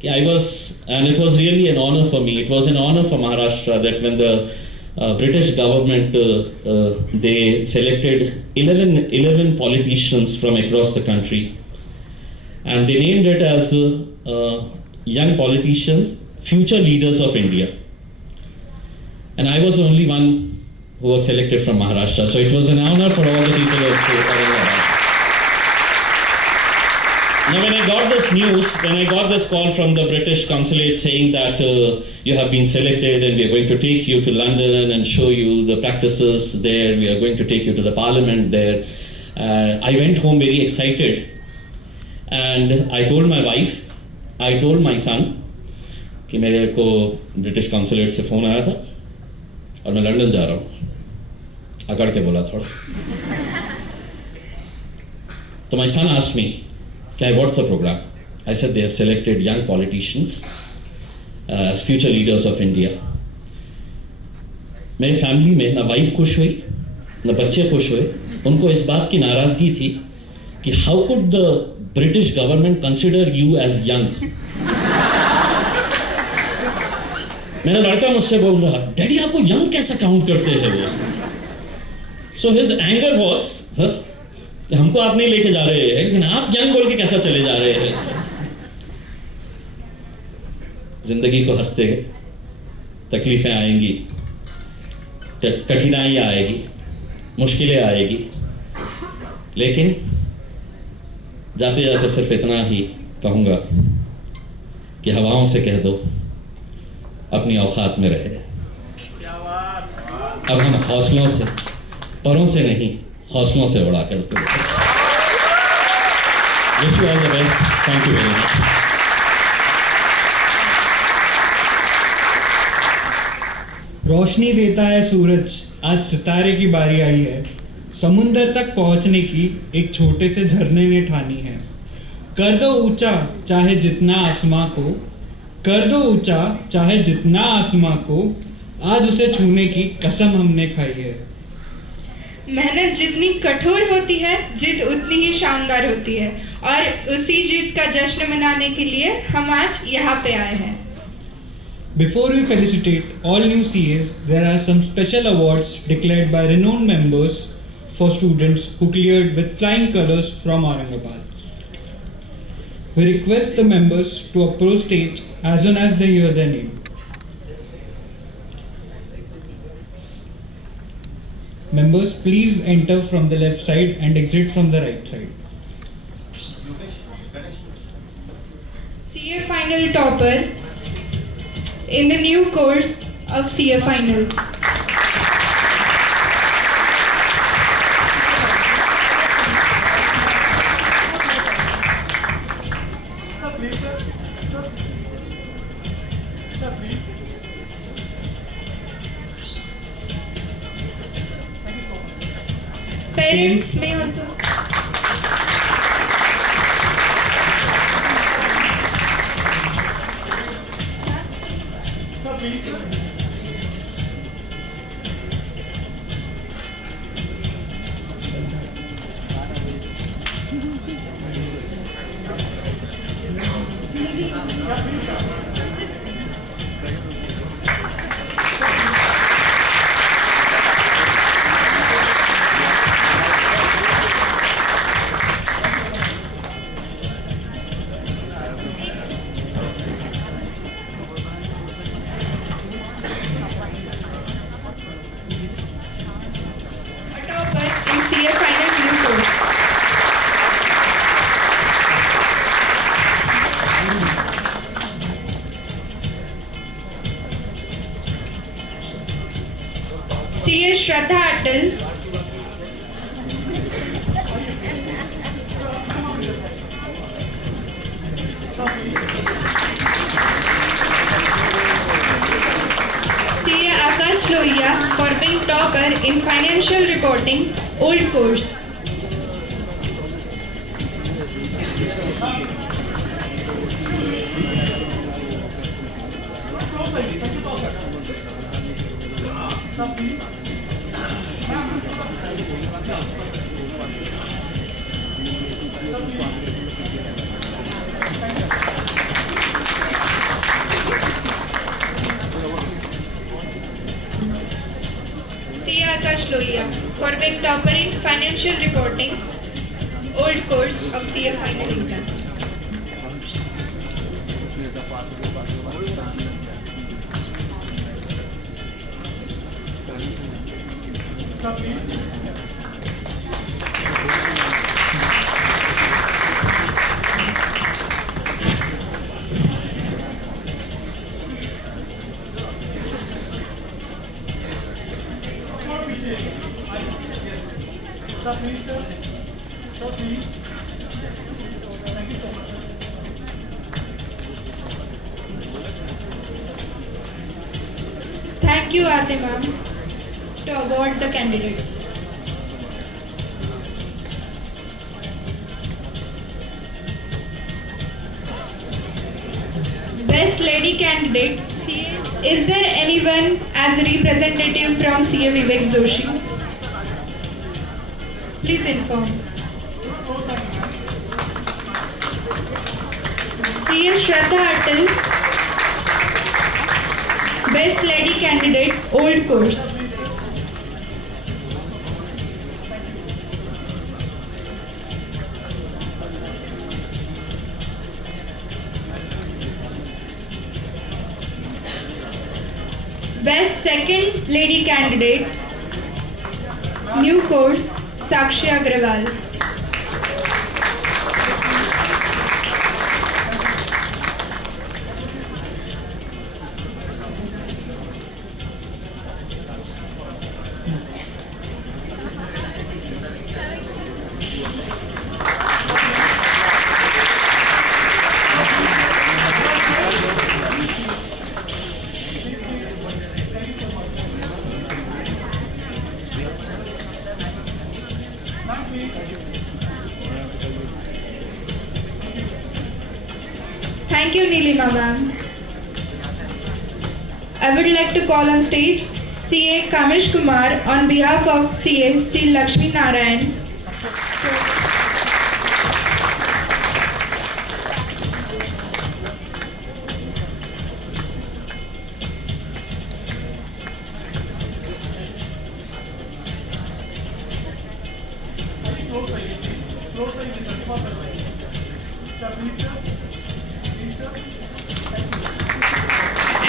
I was, and it was really an honor for me. It was an honor for Maharashtra that when the British government, they selected 11 politicians from across the country, and they named it as young politicians, future leaders of India. And I was the only one who was selected from Maharashtra. So it was an honor for all the people of Aurangabad. Now when I got this news, when I got this call from the British consulate saying that you have been selected and we are going to take you to London and show you the practices there, we are going to take you to the parliament there, I went home very excited. And I told my wife, I told my son कि मेरे को British consulate से phone आया था और मैं London जा रहा हूँ. अकड़ के बोला थोड़ा. तो my son asked me, okay, what's the program? I said they have selected young politicians as future leaders of India. मेरी फैमिली में ना वाइफ खुश हुई ना बच्चे खुश हुए. उनको इस बात की नाराज़गी थी कि how could the British government consider you as young? मेरा लड़का मुझसे बोल रहा, डैडी आपको यंग कैसे काउंट करते हैं वो उसमें. सो हिज एंगर वॉज, हमको आप नहीं लेके जा रहे हैं लेकिन आप यंग बोल के कैसा चले जा रहे हैं इसका. जिंदगी को हंसते गए. तकलीफें आएंगी, कठिनाइयाँ आएगी, मुश्किलें आएगी, लेकिन जाते जाते सिर्फ इतना ही कहूँगा कि हवाओं से कह दो अपनी औकात में रहे. अब हम हौसलों से, परों से नहीं, हौसलों से उड़ा करते हैं. Wish you all the best. Thank you very much. रोशनी देता है सूरज, आज सितारे की बारी आई है. समुंदर तक पहुंचने की एक छोटे से झरने ने ठानी है। कर दो ऊंचा चाहे जितना आसमां को, कर दो ऊंचा चाहे जितना आसमां को, आज उसे छूने की कसम हमने खाई है। मेहनत जितनी कठोर होती है, जीत उतनी ही शानदार होती है, और उसी जीत का जश्न मनाने के लिए हम आज यहाँ पे आए हैं। Before we felicitate all new CAs, there are some special awards declared by renowned members for students who cleared with flying colors from Aurangabad. We request the members to approach stage as soon as they hear their name. Members, please enter from the left side and exit from the right side. CA Final Topper in the new course of CA Finals. Parents may also. A topper in CA Final new course. CA Shraddha Atal. CA Akash Lohia for being topper in financial reporting, old course. CA Akash Lohia for being topper in financial reporting, old course of CA final exam. Thank you, Aarti ma'am, to award the candidates. Best Lady Candidate, CA. Is there anyone as a representative from CA Vivek Joshi? Please inform. CA Shraddha Atal, Best Lady Candidate, old course. Best Second Lady Candidate, new course, Sakshi Agrawal. Thank you, Neelima ma'am. I would like to call on stage CA Kamesh Kumar on behalf of CA C. Lakshmi Narayan.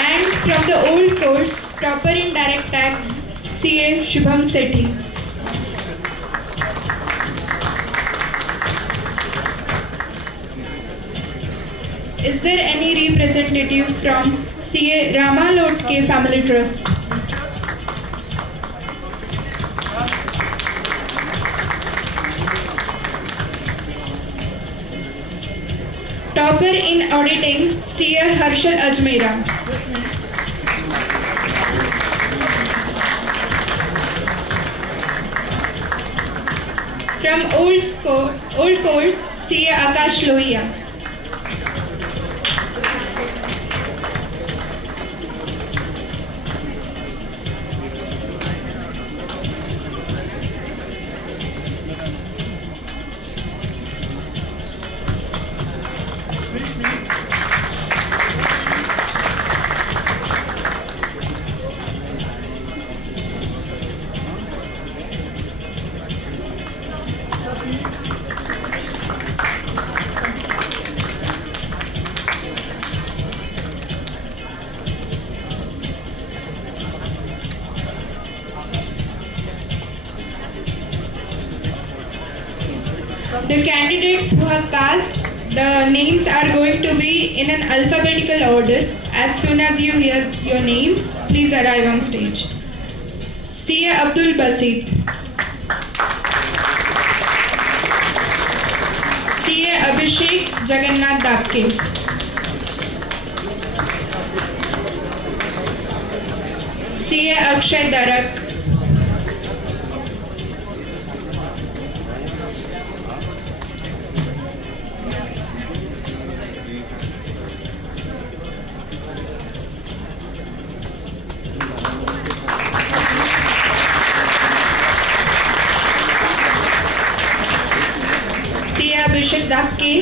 And from the old course, proper in direct tax, CA Shubham Sethi. Is there any representative from CA Rama Lotke Family Trust? Topper in auditing, CA Harshal Ajmera. From old course, CA Akash Lohia. The candidates who have passed, the names are going to be in an alphabetical order. As soon as you hear your name, please arrive on stage. CA Abdul Basit. CA Abhishek Jagannath Dapke. CA Akshay Darak. CA Abhishek Dapke.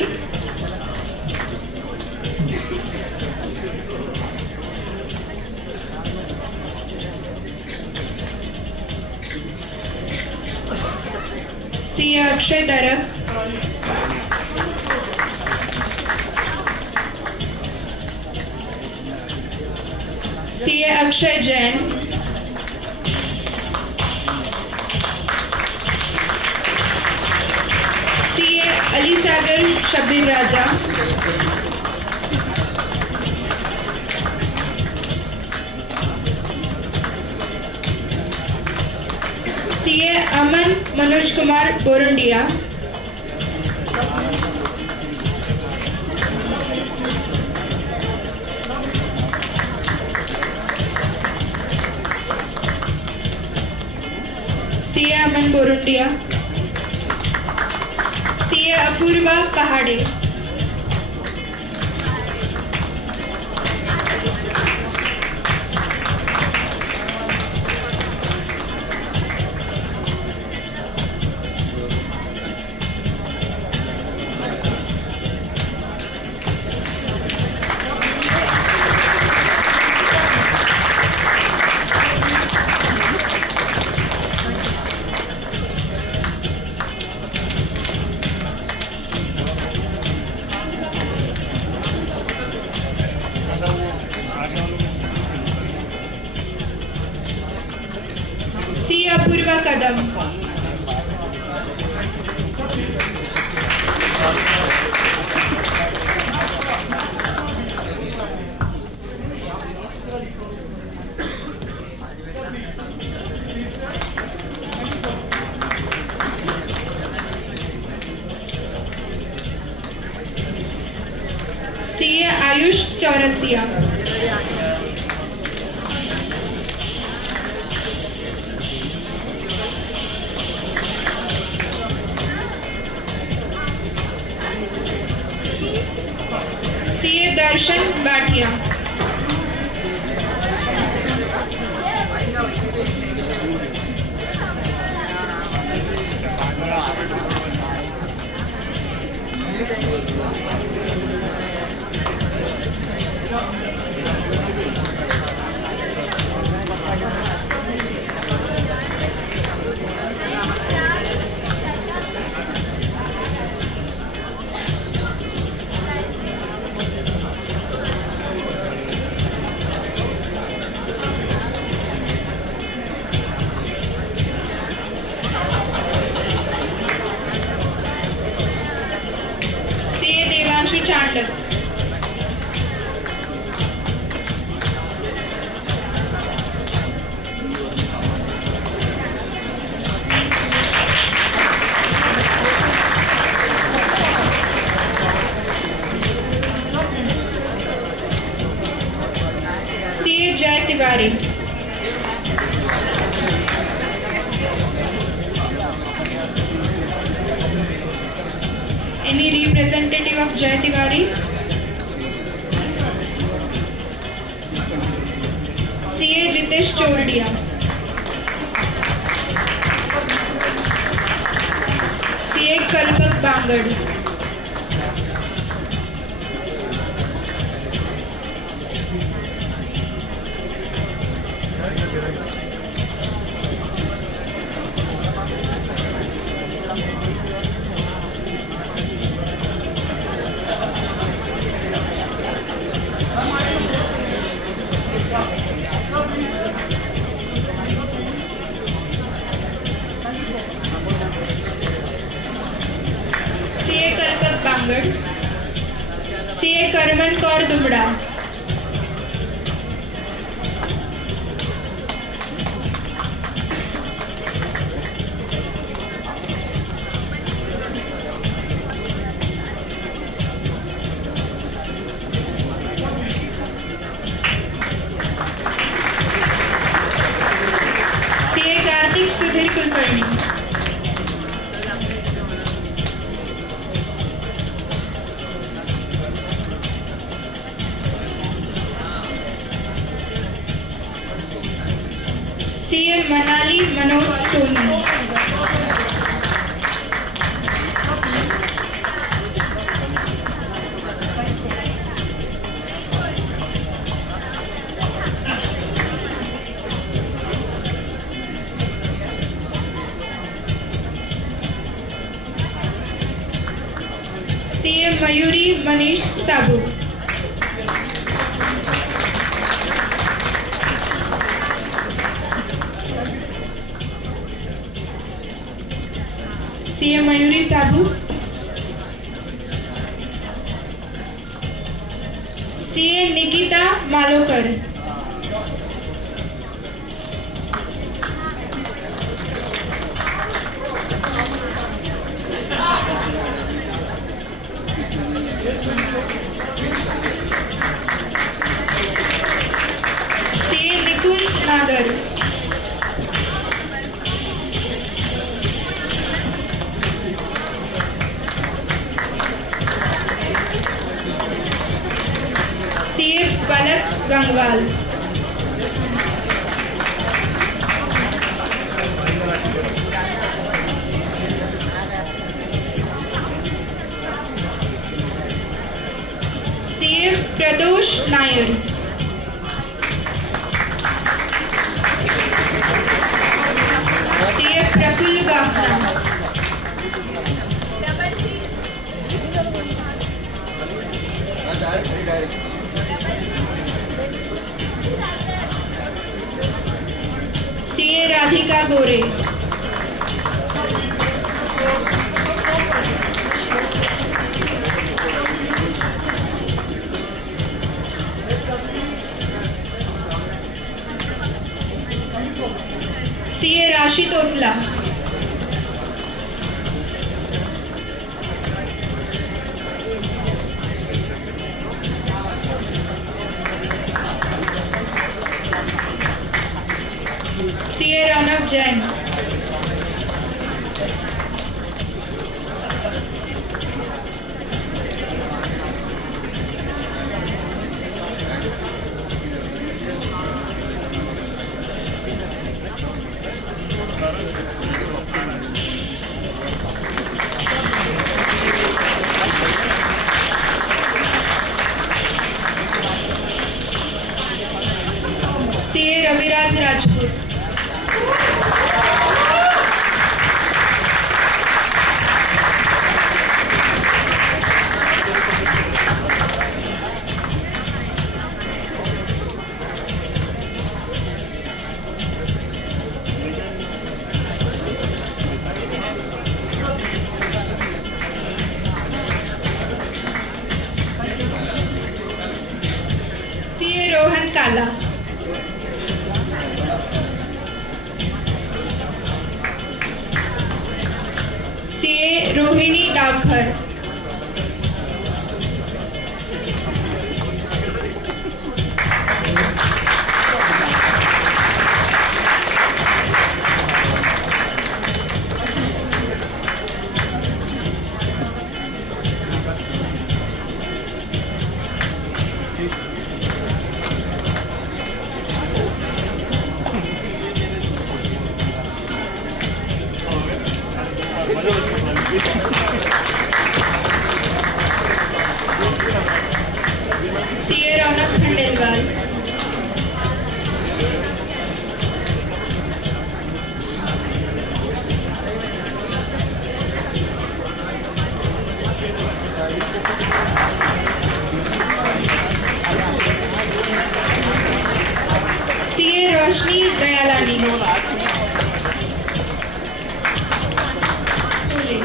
CA Akshay Darak. CA Akshay Jain. CA Ali Sagar Shabir Raja. CA Aman Manoj Kumar Borundia. CA Aman Borundia. CA Apurva Pahade. CA Apurva Kadam. CA Ayush Chaurasia. CA Darshan Bhatia. CA Devanshu Chandak. CA Jai Tiwari. Any representative of Jai Tiwari? CA Ritesh Chordia. CA Kalpak Bangad. CA Kalpak Bangad. CA Karman Kaur Dumda. CA Karthik Sudhir Kulkarni. CA Manali Manoj Soni. CA Mayuri Manish Sabu. CA Mayuri Sabu. CA Nikita Malokar. CA Nikunj Nagar. CA Palak Gangwal. CA Pradosh Nair. CA Praful Gafna. CA Radhika Gore. CA Rashi Totla. CA Ranav Jain. Raviraj Rajput. CA Rohan काला. CA Rohini डावखर. CA रौनक Khandelwal. CA रोशनी दयालानी. फूले.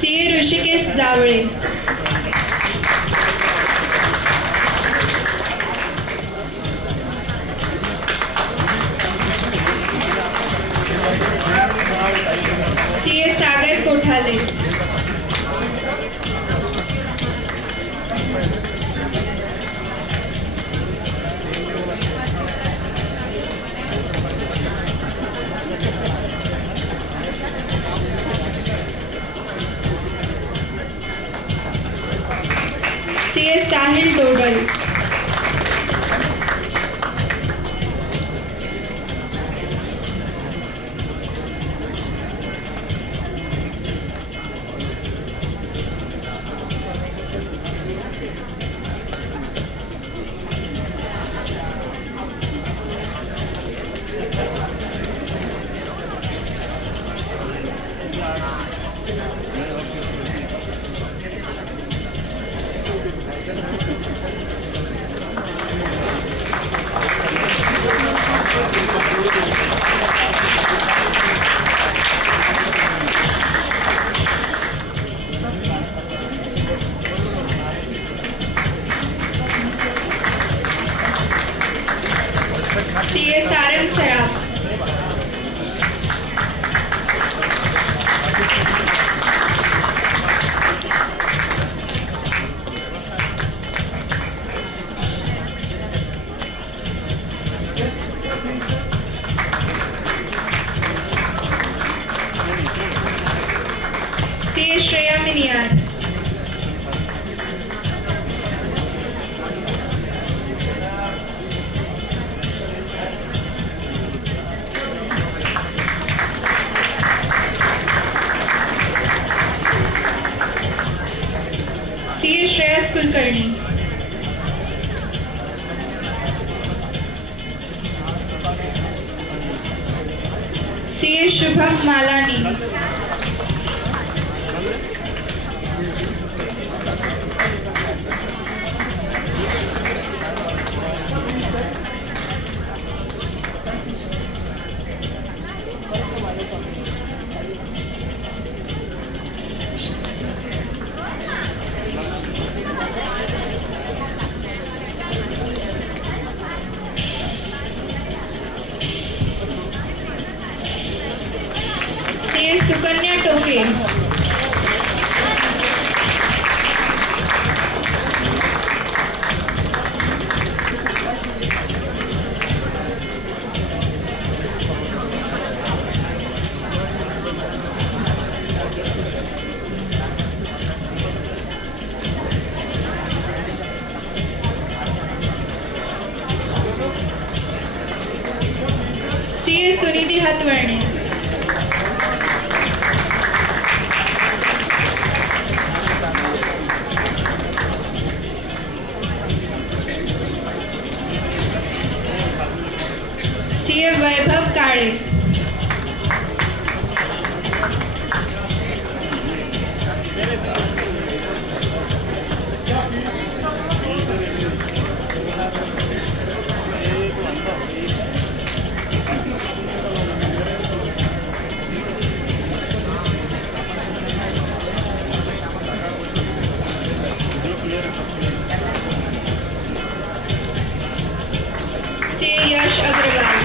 CA Rishikesh Jawale. CA सागर कोठाले. CA साहिल डोडल. CA Sarang Saraf. CA Shreya Miniyar. CA Shreyas Kulkarni. CA Shubham Malani. CA Sukanya टोके. Sunidhi हतवर्णे, CA वैभव काळे, CA यश Agarwal,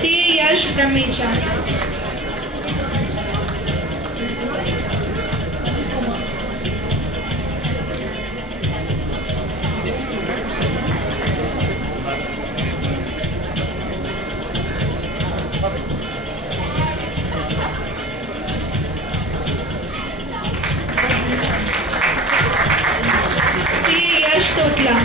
CA यश ब्रह्मेचा, CA यश तोतला,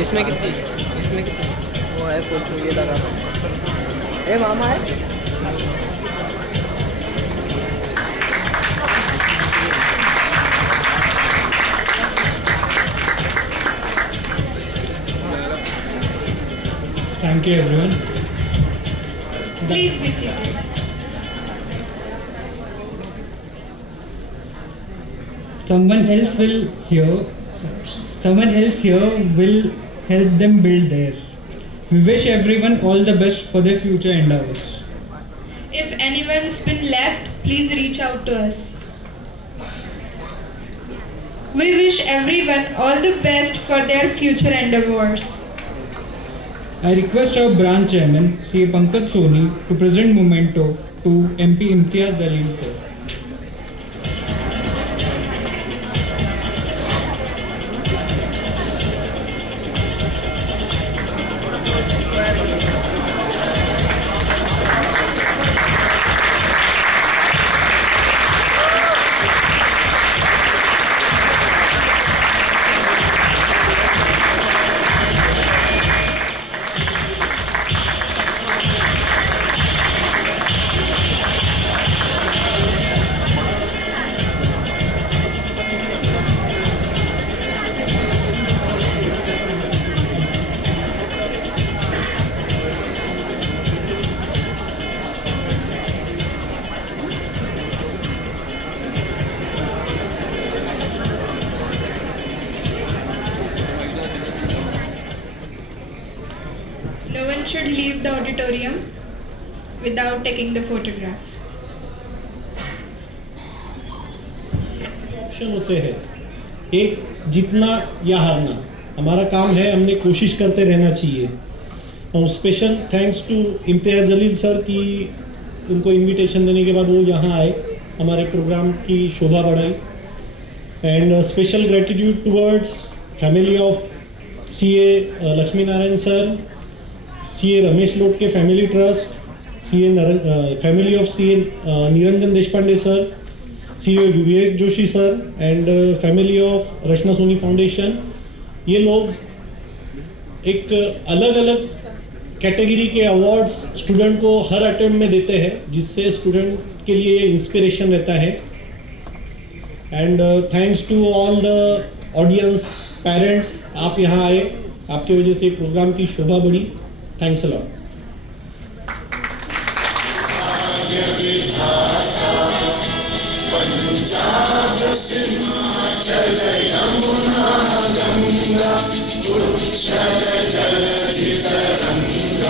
इसमें कितनी वो है photo ये लगा ए मामा है Thank you, everyone. please be seated. Someone else here will help them build theirs. We wish everyone all the best for their future endeavors. If anyone's been left, please reach out to us. We wish everyone all the best for their future endeavors. I request our branch chairman, CA Pankaj Soni, to present memento to MP Imtiaz Jalil sir. No one should leave the auditorium without taking the photograph. Option होते हैं, एक जीतना या हारना। हमारा काम है, हमने कोशिश करते रहना चाहिए। और special thanks to Imtiaz Jaleel sir की उनको इनविटेशन देने के बाद वो यहाँ आए, हमारे प्रोग्राम की शोभा बढ़ाई। And special gratitude towards family of CA Lakshmi Narayan sir, CA Ramesh Lotke family trust, family of CA Niranjan Deshpande sir, CA Vivek Joshi sir and family of Rachna Soni foundation. ये लोग एक अलग अलग कैटेगरी के अवार्ड्स स्टूडेंट को हर अटेम्प्ट में देते हैं, जिससे स्टूडेंट के लिए इंस्पिरेशन रहता है। And thanks to all the audience, parents, आप यहाँ आए, आपकी वजह से प्रोग्राम की शोभा बढ़ी। Thanks a lot. गंगा